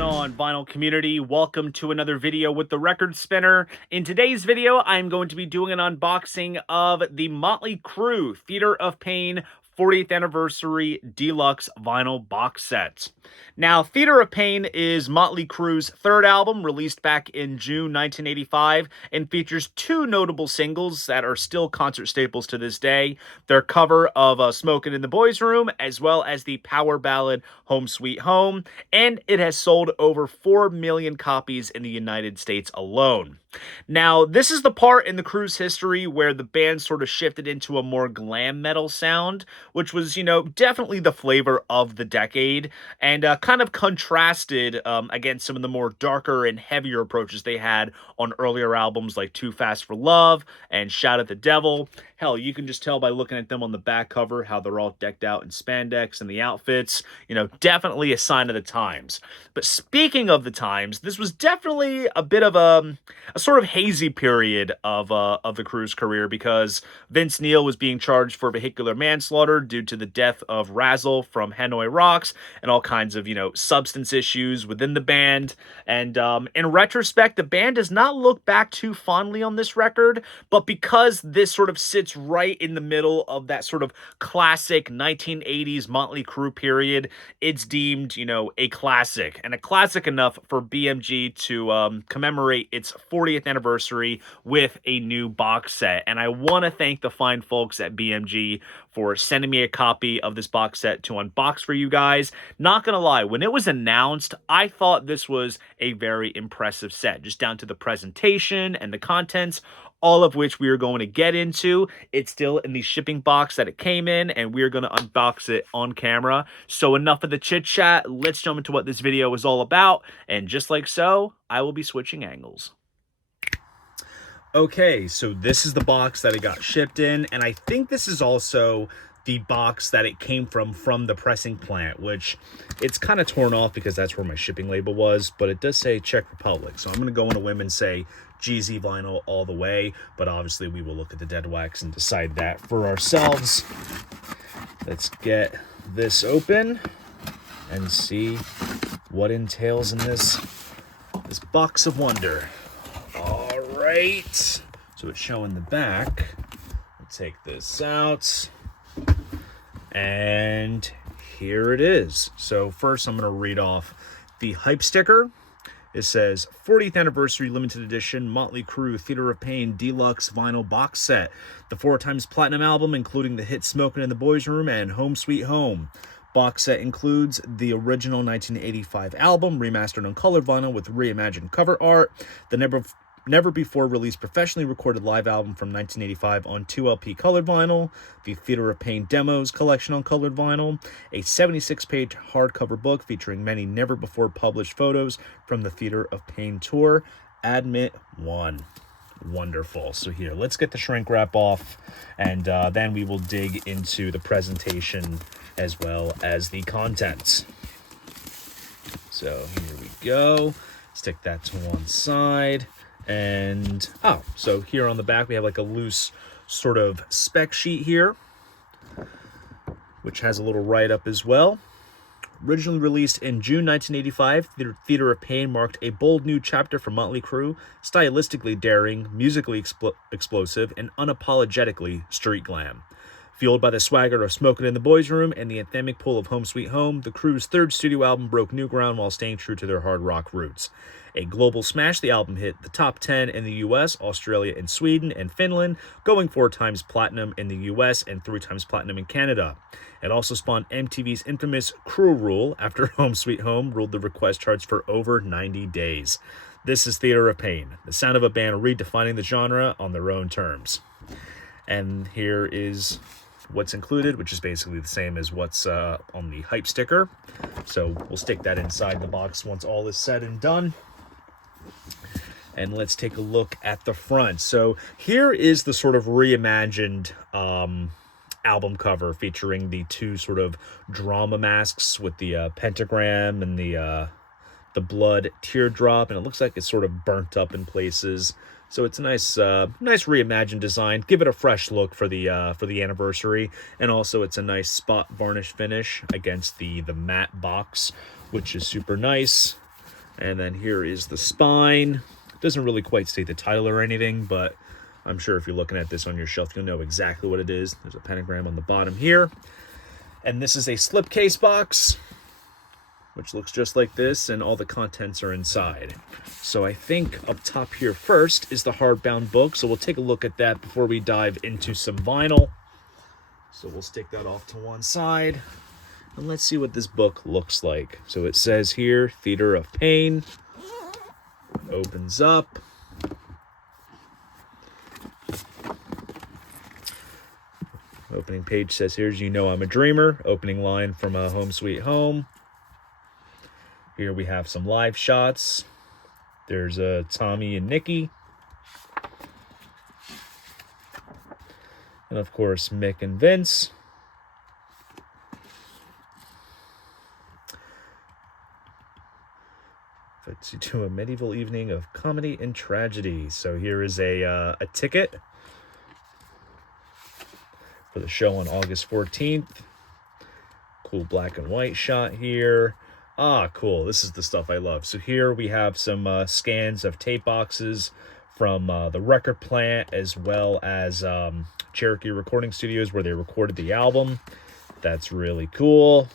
going on, vinyl community? Welcome to another video with the Record Spinner. In today's video, I'm going to be doing an unboxing of the Mötley Crüe Theater of Pain 40th Anniversary Deluxe Vinyl Box Set. Now, Theater of Pain is Mötley Crüe's third album, released back in June 1985, and features two notable singles that are still concert staples to this day. Their cover of Smokin' in the Boys' Room, as well as the power ballad Home Sweet Home, and it has sold over 4 million copies in the United States alone. Now, this is the part in the Crüe's history where the band sort of shifted into a more glam metal sound, which was, definitely the flavor of the decade, and kind of contrasted against some of the more darker and heavier approaches they had on earlier albums like Too Fast for Love and Shout at the Devil. Hell, you can just tell by looking at them on the back cover how they're all decked out in spandex and the outfits, definitely a sign of the times. But speaking of the times, this was definitely a bit of a sort of hazy period of the Crüe's career, because Vince Neil was being charged for vehicular manslaughter due to the death of Razzle from Hanoi Rocks and all kinds of, substance issues within the band. And in retrospect, the band does not look back too fondly on this record, but because this sort of sits right in the middle of that sort of classic 1980s Mötley Crüe period, it's deemed, a classic, and a classic enough for BMG to commemorate its 40th anniversary with a new box set. And I want to thank the fine folks at BMG for sending me a copy of this box set to unbox for you guys. Not gonna lie, when it was announced, I thought this was a very impressive set, just down to the presentation and the contents, all of which we are going to get into. It's still in the shipping box that it came in, and we're going to unbox it on camera. So enough of the chit chat, let's jump into what this video is all about, and just like so, I will be switching angles. Okay, so this is the box that it got shipped in, and I think this is also the box that it came from the pressing plant, which it's kind of torn off because that's where my shipping label was, but it does say Czech Republic. So I'm going to go on a whim and say GZ vinyl all the way, but obviously we will look at the dead wax and decide that for ourselves. Let's get this open and see what entails in this box of wonder. All right, so it's showing the back. Let's take this out. And here it is. So first I'm going to read off the hype sticker. It says 40th Anniversary Limited Edition Mötley Crüe Theater of Pain Deluxe Vinyl Box Set. The 4x Platinum album, including the hit Smokin' in the Boys' Room and Home Sweet Home. Box set includes the original 1985 album, remastered on colored vinyl with reimagined cover art, the never before released professionally recorded live album from 1985 on 2LP colored vinyl, the Theater of Pain demos collection on colored vinyl, a 76-page hardcover book featuring many never before published photos from the Theater of Pain tour. Admit 1. Wonderful. So here, let's get the shrink wrap off, and then we will dig into the presentation as well as the contents. So here we go. Stick that to one side. And, so here on the back, we have like a loose sort of spec sheet here, which has a little write-up as well. Originally released in June 1985, Theater of Pain marked a bold new chapter for Mötley Crüe, stylistically daring, musically explosive, and unapologetically street glam. Fueled by the swagger of Smokin' in the Boys' Room and the anthemic pull of Home Sweet Home, the Crüe's third studio album broke new ground while staying true to their hard rock roots. A global smash, the album hit the top 10 in the US, Australia, and Sweden, and Finland, going 4 times platinum in the US and 3 times platinum in Canada. It also spawned MTV's infamous Crüe Rule after Home Sweet Home ruled the request charts for over 90 days. This is Theater of Pain, the sound of a band redefining the genre on their own terms. And here is what's included, which is basically the same as what's on the hype sticker. So we'll stick that inside the box once all is said and done. And let's take a look at the front. So here is the sort of reimagined album cover featuring the two sort of drama masks with the pentagram and the blood teardrop, and it looks like it's sort of burnt up in places. So it's a nice reimagined design. Give it a fresh look for the anniversary, and also it's a nice spot varnish finish against the matte box, which is super nice. And then here is the spine. It doesn't really quite state the title or anything, but I'm sure if you're looking at this on your shelf, you'll know exactly what it is. There's a pentagram on the bottom here. And this is a slipcase box, which looks just like this, and all the contents are inside. So I think up top here first is the hardbound book, so we'll take a look at that before we dive into some vinyl. So we'll stick that off to one side, and let's see what this book looks like. So it says here, Theater of Pain. Opens up. Opening page says, here's You Know I'm a Dreamer. Opening line from Home Sweet Home. Here we have some live shots. There's Tommy and Nikki. And of course, Mick and Vince. Let's do a medieval evening of comedy and tragedy. So here is a ticket for the show on August 14th. Cool black and white shot here. Ah, cool. This is the stuff I love. So here we have some scans of tape boxes from the record plant, as well as Cherokee Recording Studios, where they recorded the album. That's really cool.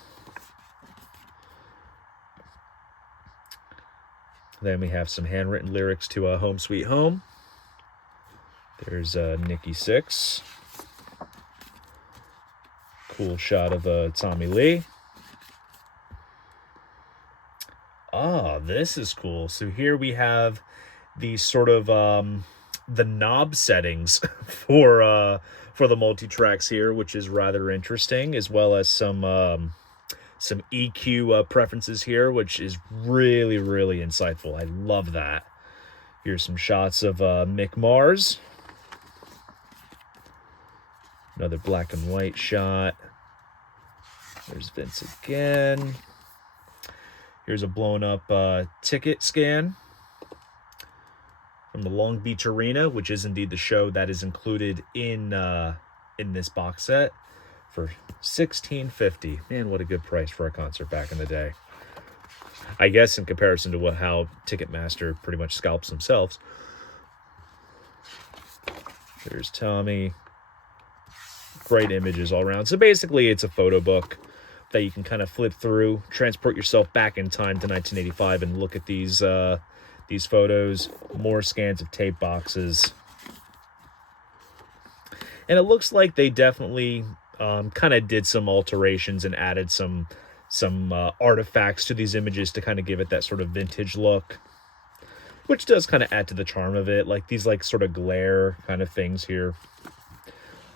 Then we have some handwritten lyrics to Home Sweet Home. There's Nikki Sixx. Cool shot of Tommy Lee. Ah, this is cool. So here we have these sort of the knob settings for the multi-tracks here, which is rather interesting, as well as some EQ preferences here, which is really, really insightful. I love that. Here's some shots of Mick Mars. Another black and white shot. There's Vince again. Here's a blown up ticket scan from the Long Beach Arena, which is indeed the show that is included in this box set, for $16.50. Man, what a good price for a concert back in the day. I guess in comparison to how Ticketmaster pretty much scalps themselves. There's Tommy. Great images all around. So basically, it's a photo book that you can kind of flip through, transport yourself back in time to 1985 and look at these photos. More scans of tape boxes. And it looks like they definitely kind of did some alterations and added some artifacts to these images to kind of give it that sort of vintage look, which does kind of add to the charm of it, like these like sort of glare kind of things here.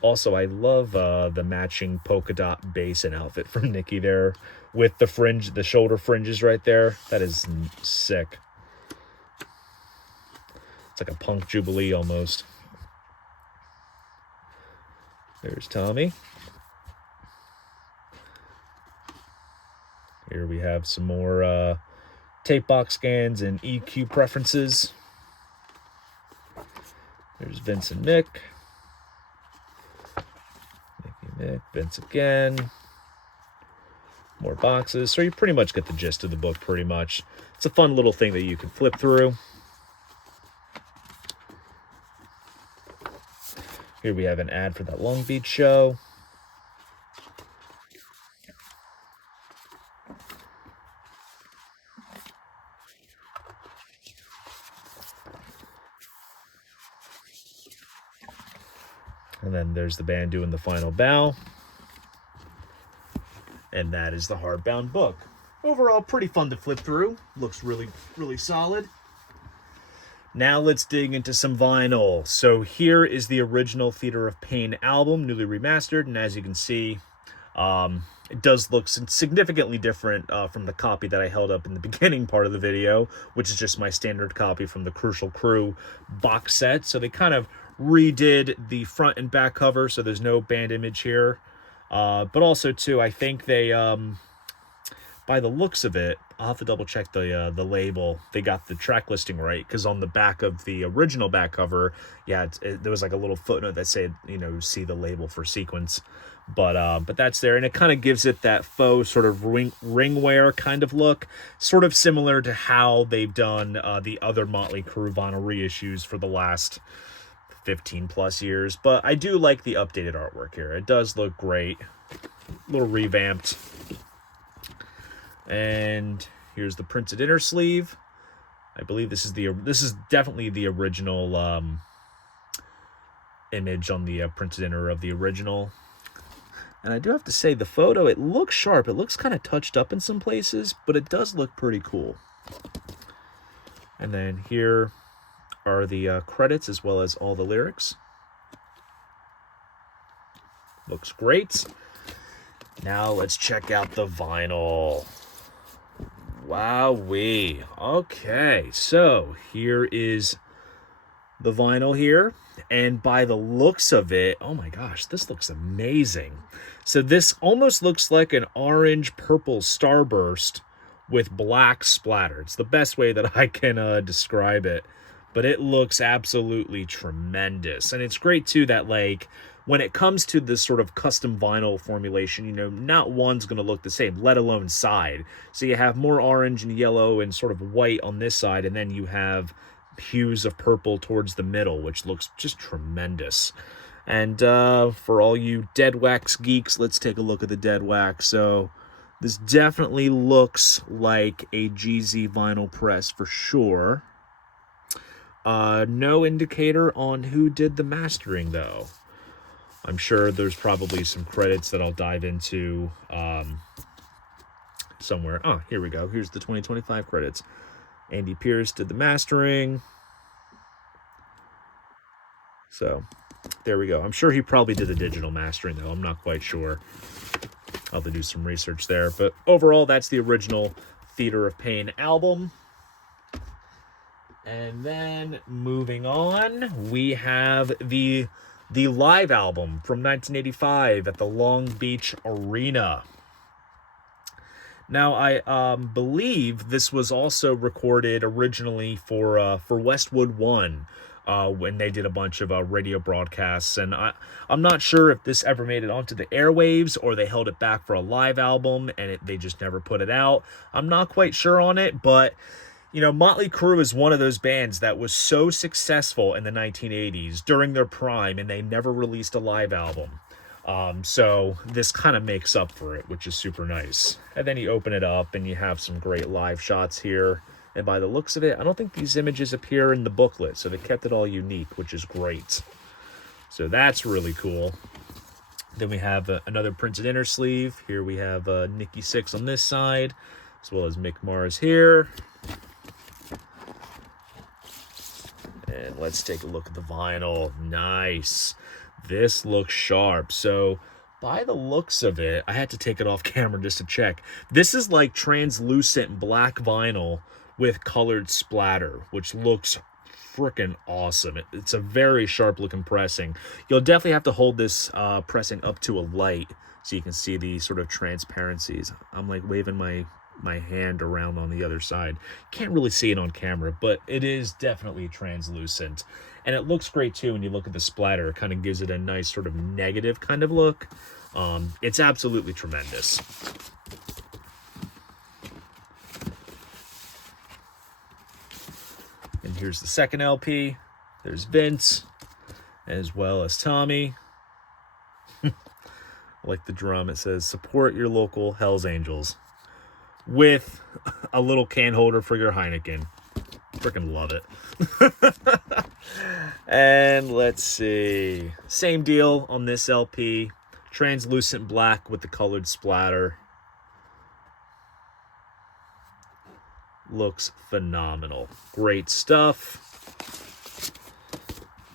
Also, I love the matching polka dot bass and outfit from Nikki there, with the shoulder fringes right there. That is sick. It's like a punk jubilee almost. There's Tommy. Here we have some more tape box scans and EQ preferences. There's Vince and Mick. Mick, Vince again. More boxes. So you pretty much get the gist of the book, pretty much. It's a fun little thing that you can flip through. Here we have an ad for that Long Beach show. And then there's the band doing the final bow. And that is the hardbound book. Overall, pretty fun to flip through. Looks really, really solid. Now let's dig into some vinyl. So here is the original Theater of Pain album, newly remastered. And as you can see, it does look significantly different from the copy that I held up in the beginning part of the video, which is just my standard copy from the Mötley Crüe box set. So they kind of redid the front and back cover, so there's no band image here. But also, too, I think they by the looks of it, I'll have to double check the label. They got the track listing right, because on the back of the original back cover, yeah, there was like a little footnote that said, you know, see the label for sequence. But that's there, and it kind of gives it that faux sort of ring wear kind of look, sort of similar to how they've done the other Mötley Crüe vinyl reissues for the last 15 plus years. But I do like the updated artwork here. It does look great, a little revamped. And here's the printed inner sleeve. I believe this is definitely the original image on the printed inner of the original. And I do have to say, the photo, it looks sharp. It looks kind of touched up in some places, but it does look pretty cool. And then here are the credits as well as all the lyrics. Looks great. Now let's check out the vinyl. Wowee. Okay, so here is the vinyl here, and by the looks of it, oh my gosh, this looks amazing. So this almost looks like an orange purple starburst with black splatter. It's the best way that I can describe it, but it looks absolutely tremendous. And it's great too that, like, when it comes to this sort of custom vinyl formulation, you know, not one's going to look the same, let alone side. So you have more orange and yellow and sort of white on this side, and then you have hues of purple towards the middle, which looks just tremendous. And for all you dead wax geeks, let's take a look at the dead wax. So this definitely looks like a GZ vinyl press for sure. No indicator on who did the mastering though. I'm sure there's probably some credits that I'll dive into somewhere. Oh, here we go. Here's the 2025 credits. Andy Pierce did the mastering. So there we go. I'm sure he probably did the digital mastering though. I'm not quite sure. I'll have to do some research there. But overall, that's the original Theater of Pain album. And then moving on, we have the live album from 1985 at the Long Beach Arena. Now, I believe this was also recorded originally for Westwood One when they did a bunch of radio broadcasts. And I'm not sure if this ever made it onto the airwaves or they held it back for a live album and they just never put it out. I'm not quite sure on it, but you know, Mötley Crüe is one of those bands that was so successful in the 1980s during their prime, and they never released a live album. So this kind of makes up for it, which is super nice. And then you open it up, and you have some great live shots here. And by the looks of it, I don't think these images appear in the booklet, so they kept it all unique, which is great. So that's really cool. Then we have another printed inner sleeve. Here we have Nikki Sixx on this side, as well as Mick Mars here. And let's take a look at the vinyl. Nice. This looks sharp. So by the looks of it, I had to take it off camera just to check. This is like translucent black vinyl with colored splatter, which looks freaking awesome. It's a very sharp looking pressing. You'll definitely have to hold this pressing up to a light so you can see the sort of transparencies. I'm like waving my hand around on the other side. Can't really see it on camera, but it is definitely translucent. And it looks great too when you look at the splatter. It kind of gives it a nice sort of negative kind of look. It's absolutely tremendous. And here's the second LP. There's Vince, as well as Tommy. I like the drum. It says, support your local Hells Angels, with a little can holder for your Heineken. Freaking love it. And let's see. Same deal on this LP. Translucent black with the colored splatter. Looks phenomenal. Great stuff.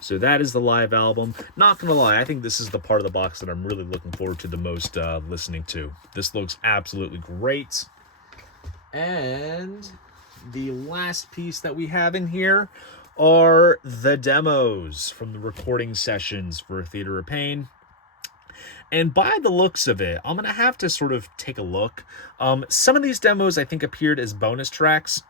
So that is the live album. Not gonna lie, I think this is the part of the box that I'm really looking forward to the most listening to. This looks absolutely great. And the last piece that we have in here are the demos from the recording sessions for Theater of Pain. And by the looks of it, I'm going to have to sort of take a look. Some of these demos, I think, appeared as bonus tracks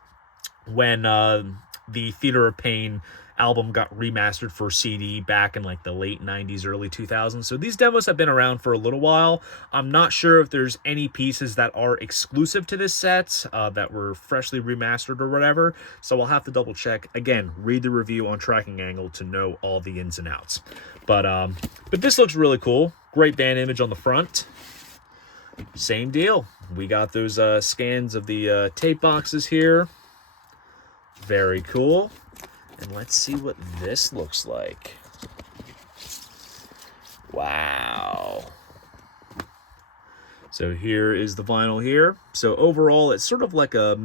when the Theater of Pain album got remastered for CD back in like the late 90s, early 2000s. So these demos have been around for a little while. I'm not sure if there's any pieces that are exclusive to this set that were freshly remastered or whatever. So I'll have to double check. Again, read the review on Tracking Angle to know all the ins and outs. But this looks really cool. Great band image on the front. Same deal. We got those scans of the tape boxes here. Very cool. And let's see what this looks like. Wow. So here is the vinyl here. So overall, it's sort of like a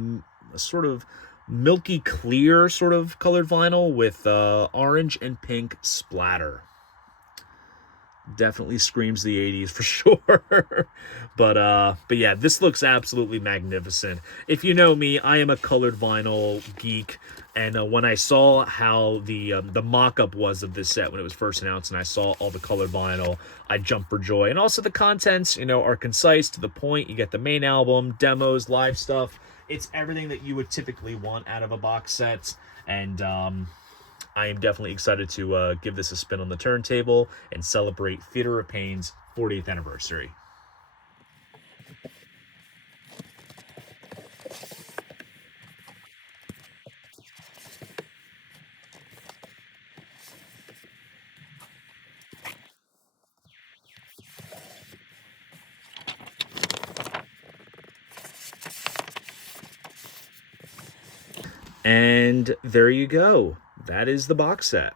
sort of milky clear sort of colored vinyl with orange and pink splatter. Definitely screams the 80s for sure. But yeah, this looks absolutely magnificent. If you know me, I am a colored vinyl geek, and when I saw how the mock-up was of this set when it was first announced, and I saw all the colored vinyl, I jumped for joy. And also the contents, you know, are concise, to the point. You get the main album, demos, live stuff. It's everything that you would typically want out of a box set, and I am definitely excited to give this a spin on the turntable and celebrate Theater of Pain's 40th anniversary. And there you go. That is the box set.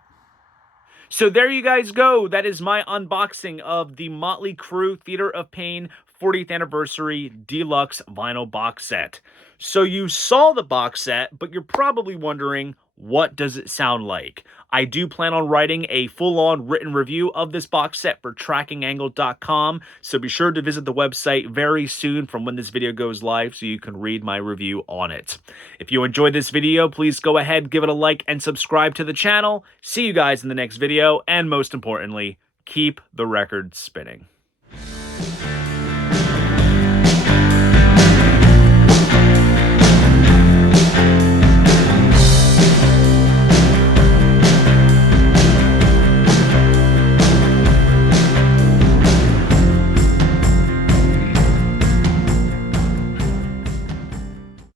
So there you guys go. That is my unboxing of the Mötley Crüe Theater of Pain 40th Anniversary Deluxe Vinyl Box Set. So you saw the box set, but you're probably wondering, what does it sound like? I do plan on writing a full-on written review of this box set for trackingangle.com, so be sure to visit the website very soon from when this video goes live so you can read my review on it. If you enjoyed this video, please go ahead, give it a like, and subscribe to the channel. See you guys in the next video, and most importantly, keep the record spinning.